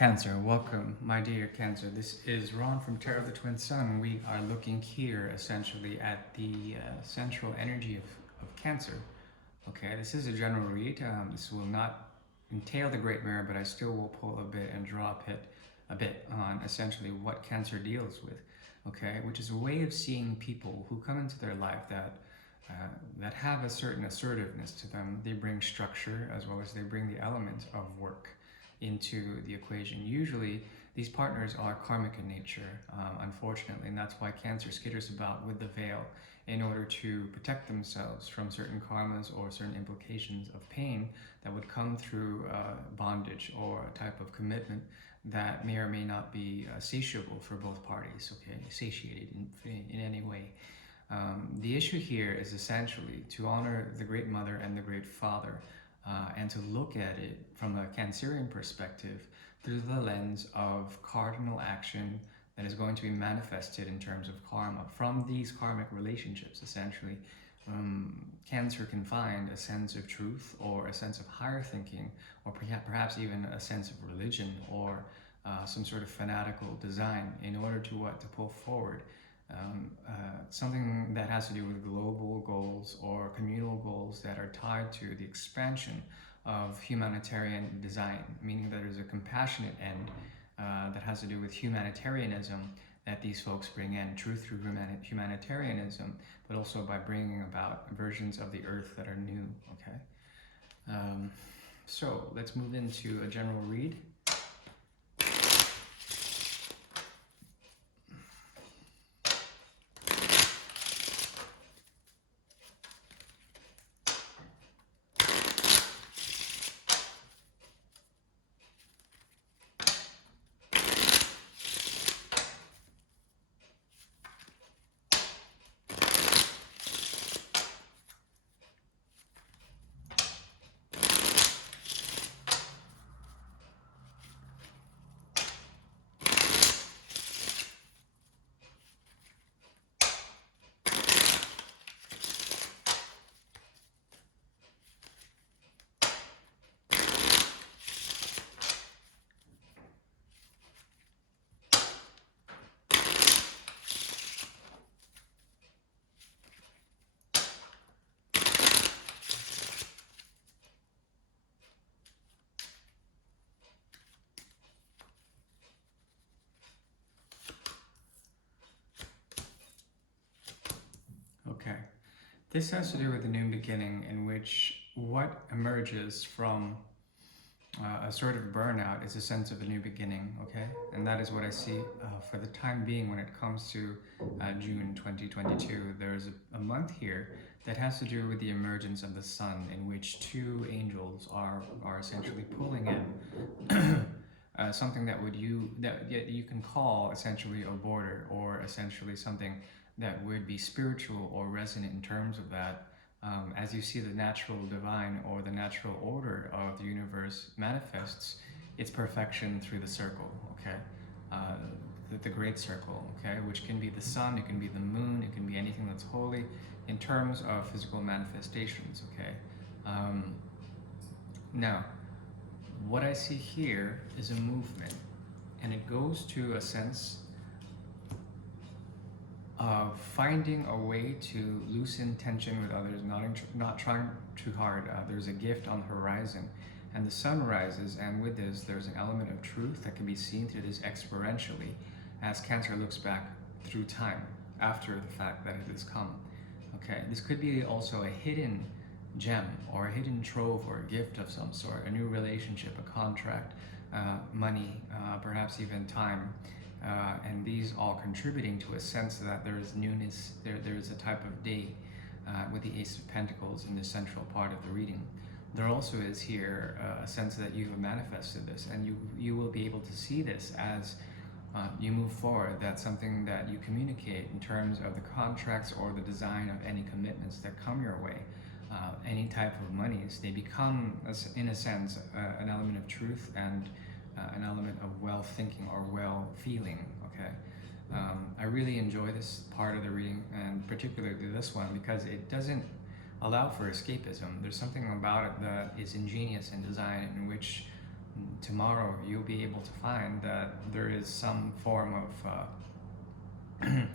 Cancer, welcome, my dear Cancer. This is Ron from Terror of the Twin Sun. We are looking here essentially at the central energy of Cancer. Okay, this is a general read. This will not entail the Great Mirror, but I still will pull a bit and draw a bit on essentially what Cancer deals with. Okay, which is a way of seeing people who come into their life that have a certain assertiveness to them. They bring structure as well as they bring the element of work into the equation. Usually, these partners are karmic in nature, unfortunately, and that's why Cancer skitters about with the veil in order to protect themselves from certain karmas or certain implications of pain that would come through bondage or a type of commitment that may or may not be satiable for both parties, okay, satiated in any way. The issue here is essentially to honor the Great Mother and the Great Father, and to look at it from a Cancerian perspective through the lens of cardinal action that is going to be manifested in terms of karma from these karmic relationships. Essentially, Cancer can find a sense of truth or a sense of higher thinking, or perhaps even a sense of religion or some sort of fanatical design in order to pull forward something that has to do with global goals or communal goals that are tied to the expansion of humanitarian design, meaning that there's a compassionate end that has to do with humanitarianism that these folks bring in, truth through humanitarianism, but also by bringing about versions of the earth that are new, okay? So let's move into a general read. Okay, this has to do with the new beginning, in which what emerges from a sort of burnout is a sense of a new beginning, okay? And that is what I see for the time being when it comes to June 2022. There's a month here that has to do with the emergence of the sun, in which two angels are essentially pulling in something that you can call essentially a border, or essentially something that would be spiritual or resonant in terms of that. As you see the natural divine or the natural order of the universe manifests its perfection through the circle, okay? The great circle, okay? Which can be the sun, it can be the moon, it can be anything that's holy in terms of physical manifestations, okay? Now, what I see here is a movement, and it goes to a sense of finding a way to loosen tension with others, not trying too hard. There's a gift on the horizon, and the sun rises, and with this, there's an element of truth that can be seen through this experientially as Cancer looks back through time after the fact that it has come. Okay, this could be also a hidden gem or a hidden trove or a gift of some sort, a new relationship, a contract, money, perhaps even time. And these all contributing to a sense that there is newness, there is a type of day with the Ace of Pentacles in the central part of the reading. There also is here a sense that you have manifested this, and you will be able to see this as you move forward. That's something that you communicate in terms of the contracts or the design of any commitments that come your way. Any type of monies, they become, in a sense, an element of truth and an element of well thinking or well feeling, okay? I really enjoy this part of the reading, and particularly this one, because it doesn't allow for escapism. There's something about it that is ingenious in design, in which, to tomorrow you'll be able to find that there is some form of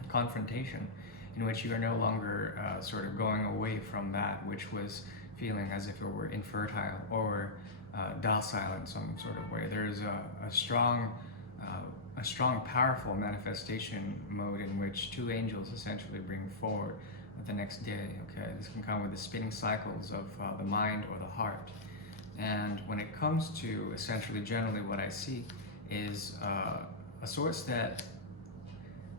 confrontation in which you are no longer sort of going away from that which was feeling as if it were infertile or docile in some sort of way. There is a strong, powerful manifestation mode in which two angels essentially bring forward the next day. Okay, this can come with the spinning cycles of the mind or the heart. And when it comes to essentially, generally, what I see is a source that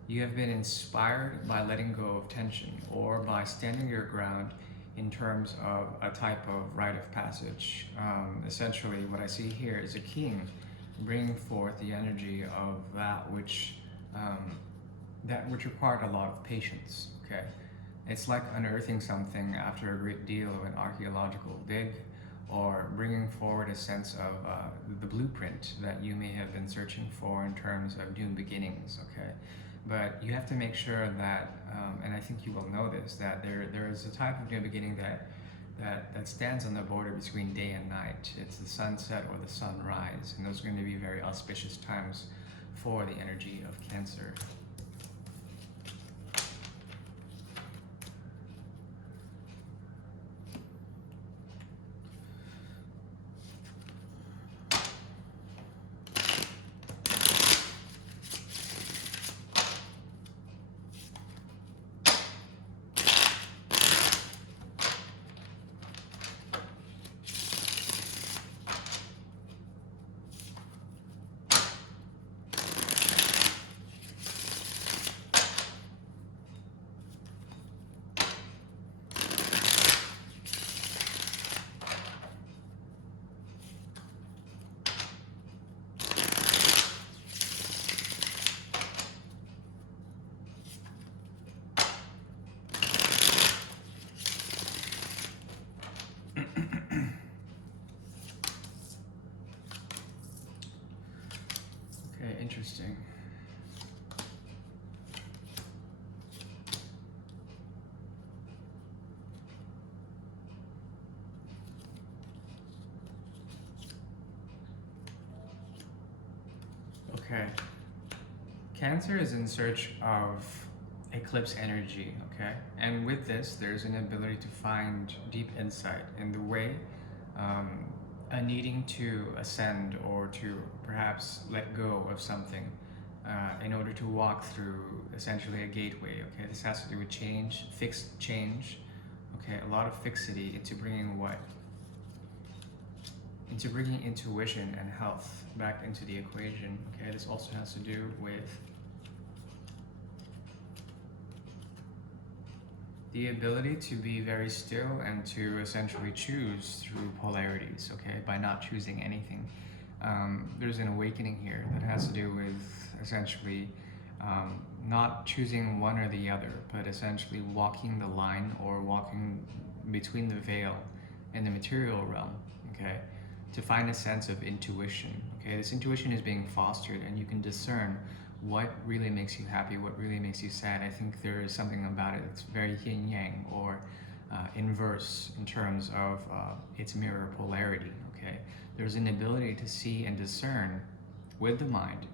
you have been inspired by letting go of tension or by standing your ground in terms of a type of rite of passage. Essentially, what I see here is a king bringing forth the energy of that which required a lot of patience. Okay, it's like unearthing something after a great deal of an archaeological dig, or bringing forward a sense of the blueprint that you may have been searching for in terms of new beginnings. Okay, but you have to make sure that, and I think you will know this, that there is a type of new beginning that stands on the border between day and night. It's the sunset or the sunrise, and those are going to be very auspicious times for the energy of Cancer. Okay, interesting. Okay. Cancer is in search of eclipse energy, okay? And with this, there's an ability to find deep insight in the way a needing to ascend or to perhaps let go of something in order to walk through essentially a gateway, okay? This has to do with change, fixed change, okay? A lot of fixity into bringing what? Into bringing intuition and health back into the equation, okay? This also has to do with the ability to be very still and to essentially choose through polarities, okay, by not choosing anything. There's an awakening here that has to do with essentially not choosing one or the other, but essentially walking the line or walking between the veil and the material realm, okay, to find a sense of intuition. Okay, this intuition is being fostered and you can discern what really makes you happy, what really makes you sad. I think there is something about it that's very yin-yang or inverse in terms of its mirror polarity, okay? There's an ability to see and discern with the mind,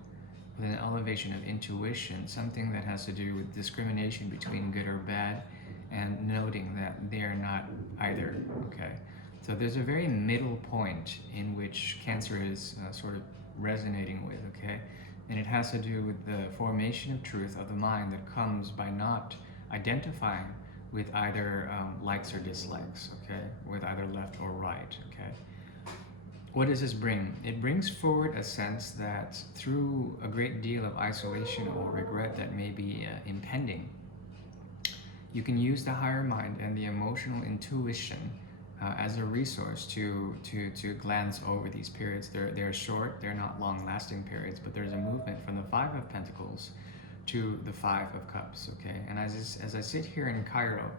with an elevation of intuition, something that has to do with discrimination between good or bad and noting that they are not either, okay? So there's a very middle point in which Cancer is sort of resonating with, okay? And it has to do with the formation of truth of the mind that comes by not identifying with either likes or dislikes, okay? With either left or right, okay? What does this bring? It brings forward a sense that through a great deal of isolation or regret that may be impending, you can use the higher mind and the emotional intuition as a resource to glance over these periods. They're short, they're not long-lasting periods, but there's a movement from the Five of Pentacles to the Five of Cups, okay? And as I sit here in Cairo,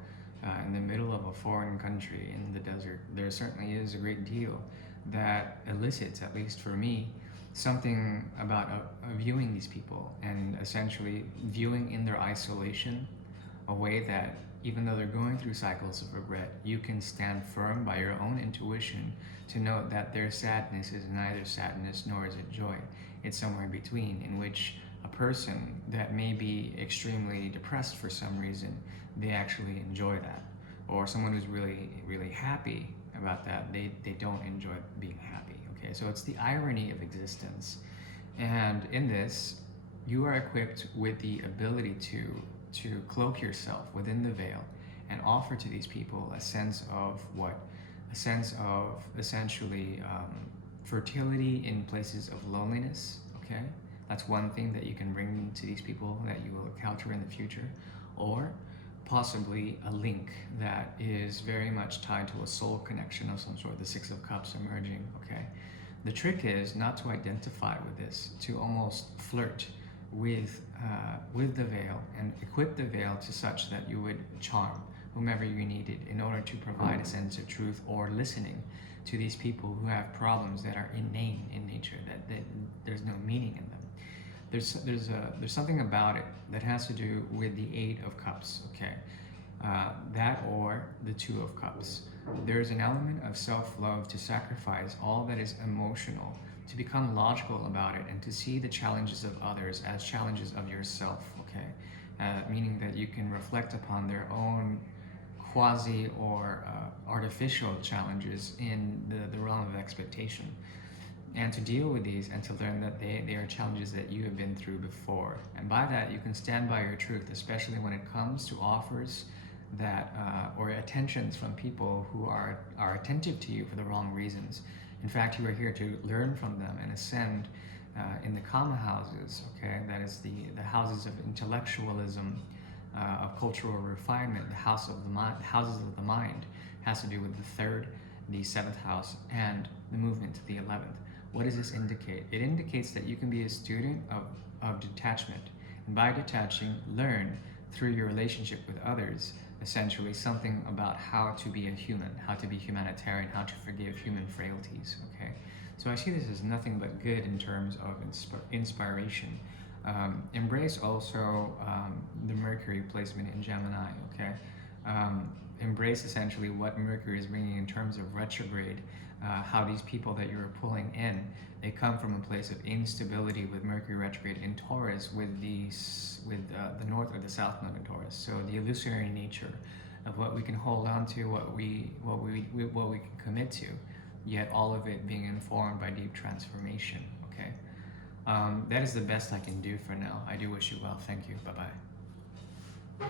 in the middle of a foreign country in the desert, there certainly is a great deal that elicits, at least for me, something about viewing these people and essentially viewing in their isolation a way that even though they're going through cycles of regret, you can stand firm by your own intuition to know that their sadness is neither sadness nor is it joy. It's somewhere in between, in which a person that may be extremely depressed for some reason, they actually enjoy that. Or someone who's really, really happy about that, they don't enjoy being happy. Okay, so it's the irony of existence. And in this, you are equipped with the ability to cloak yourself within the veil and offer to these people a sense of what? A sense of essentially fertility in places of loneliness, okay? That's one thing that you can bring to these people that you will encounter in the future. Or possibly a link that is very much tied to a soul connection of some sort, the Six of Cups emerging, okay? The trick is not to identify with this, to almost flirt with the veil and equip the veil to such that you would charm whomever you needed in order to provide a sense of truth or listening to these people who have problems that are inane in nature, that there's no meaning in them. There's something about it that has to do with the Eight of Cups, okay? That or the Two of Cups. There's an element of self-love to sacrifice all that is emotional, to become logical about it, and to see the challenges of others as challenges of yourself, okay? Meaning that you can reflect upon their own quasi or artificial challenges in the realm of expectation, and to deal with these and to learn that they are challenges that you have been through before. And by that, you can stand by your truth, especially when it comes to offers that or attentions from people who are attentive to you for the wrong reasons. In fact, you are here to learn from them and ascend in the Kama houses, okay? That is the houses of intellectualism, of cultural refinement, the house of the mind, the houses of the mind has to do with the third, the seventh house, and the movement to the 11th. What does this indicate? It indicates that you can be a student of detachment. And by detaching, learn through your relationship with others, essentially something about how to be a human, how to be humanitarian, how to forgive human frailties, okay? So I see this as nothing but good in terms of inspiration. Embrace also the Mercury placement in Gemini, okay? Embrace essentially what Mercury is bringing in terms of retrograde, how these people that you're pulling in, they come from a place of instability with Mercury retrograde in Taurus with the North or the South Node in Taurus. So the illusory nature of what we can hold on to, what we can commit to, yet all of it being informed by deep transformation, okay? That is the best I can do for now. I do wish you well. Thank you. Bye-bye.